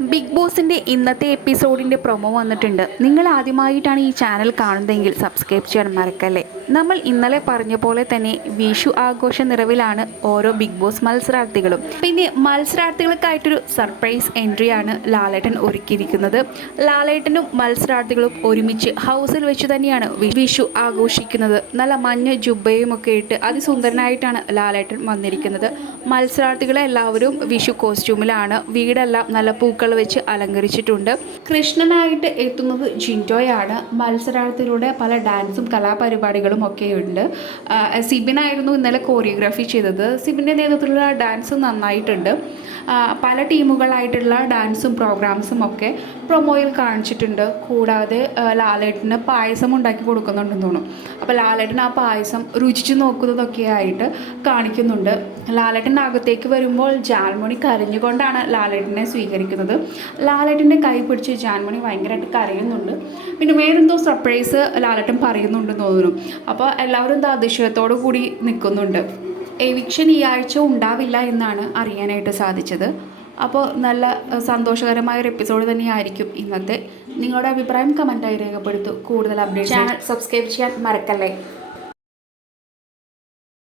Big ബോസിന്റെ ഇന്നത്തെ എപ്പിസോഡിന്റെ promo വന്നിട്ടുണ്ട്. നിങ്ങൾ ആദ്യമായിട്ടാണ് ഈ ചാനൽ കാണുന്നതെങ്കിൽ സബ്സ്ക്രൈബ് ചെയ്യാൻ മറക്കല്ലേ? നമ്മൾ ഇന്നലെ പറഞ്ഞ പോലെ തന്നെ വിഷു ആഘോഷ നിറവിലാണ് ഓരോ ബിഗ് ബോസ് മത്സരാർത്ഥികളും. പിന്നെ മത്സരാർത്ഥികൾക്കായിട്ടൊരു സർപ്രൈസ് എൻട്രിയാണ് ലാലേട്ടൻ ഒരുക്കിയിരിക്കുന്നത്. ലാലേട്ടനും മത്സരാർത്ഥികളും ഒരുമിച്ച് ഹൗസിൽ വെച്ച് തന്നെയാണ് വിഷു ആഘോഷിക്കുന്നത്. നല്ല മഞ്ഞ ജുബയും ഒക്കെ ഇട്ട് അതിസുന്ദരനായിട്ടാണ് ലാലേട്ടൻ വന്നിരിക്കുന്നത്. മത്സരാർത്ഥികളെ എല്ലാവരും വിഷു കോസ്റ്റ്യൂമിലാണ് വീടെല്ലാം നല്ല പൂക്കൾ വെച്ച് അലങ്കരിച്ചിട്ടുണ്ട്. കൃഷ്ണനായിട്ട് എത്തുന്നത് ജിന്റോയാണ് മത്സരാർത്ഥികളുടെ പല ഡാൻസും കലാപരിപാടികളും ഒക്കെ ഉണ്ട് ആ, സിബിനായിരുന്നു ഇന്നലെ കോറിയോഗ്രാഫി ചെയ്തത്. സിബിന്റെ നേതൃത്വത്തിലുള്ള ഡാൻസ് നന്നായിട്ടുണ്ട്. പല ടീമുകളായിട്ടുള്ള ഡാൻസും പ്രോഗ്രാംസും ഒക്കെ പ്രൊമോയിൽ കാണിച്ചിട്ടുണ്ട്. കൂടാതെ ലാലേട്ടന് പായസം ഉണ്ടാക്കി കൊടുക്കുന്നുണ്ടെന്ന് തോന്നുന്നു. അപ്പോൾ ലാലേട്ടൻ ആ പായസം രുചിച്ച് നോക്കുന്നതൊക്കെ ആയിട്ട് കാണിക്കുന്നുണ്ട്. ലാലേട്ടൻ അകത്തേക്ക് വരുമ്പോൾ ജാൽമണി കരഞ്ഞുകൊണ്ടാണ് ലാലേട്ടനെ സ്വീകരിക്കുന്നത്. ലാലേട്ടന്റെ കൈ പിടിച്ച് ജാൻമണി ഭയങ്കരമായിട്ട് കരയുന്നുണ്ട്. പിന്നെ വേറെന്തോ സർപ്രൈസ് ലാലേട്ടൻ പറയുന്നുണ്ടെന്ന് തോന്നുന്നു. അപ്പോൾ എല്ലാവരും എന്താ അതിശയത്തോടു കൂടി നിൽക്കുന്നുണ്ട്. എവിക്ഷൻ ഈ ആഴ്ച ഉണ്ടാവില്ല എന്നാണ് അറിയാനായിട്ട് സാധിച്ചത്. അപ്പോൾ നല്ല സന്തോഷകരമായ ഒരു എപ്പിസോഡ് തന്നെയായിരിക്കും ഇന്നത്തെ. നിങ്ങളുടെ അഭിപ്രായം കമന്റായി രേഖപ്പെടുത്തു കൂടുതൽ അപ്ഡേറ്റ് ചാനൽ സബ്സ്ക്രൈബ് ചെയ്യാൻ മറക്കല്ലേ?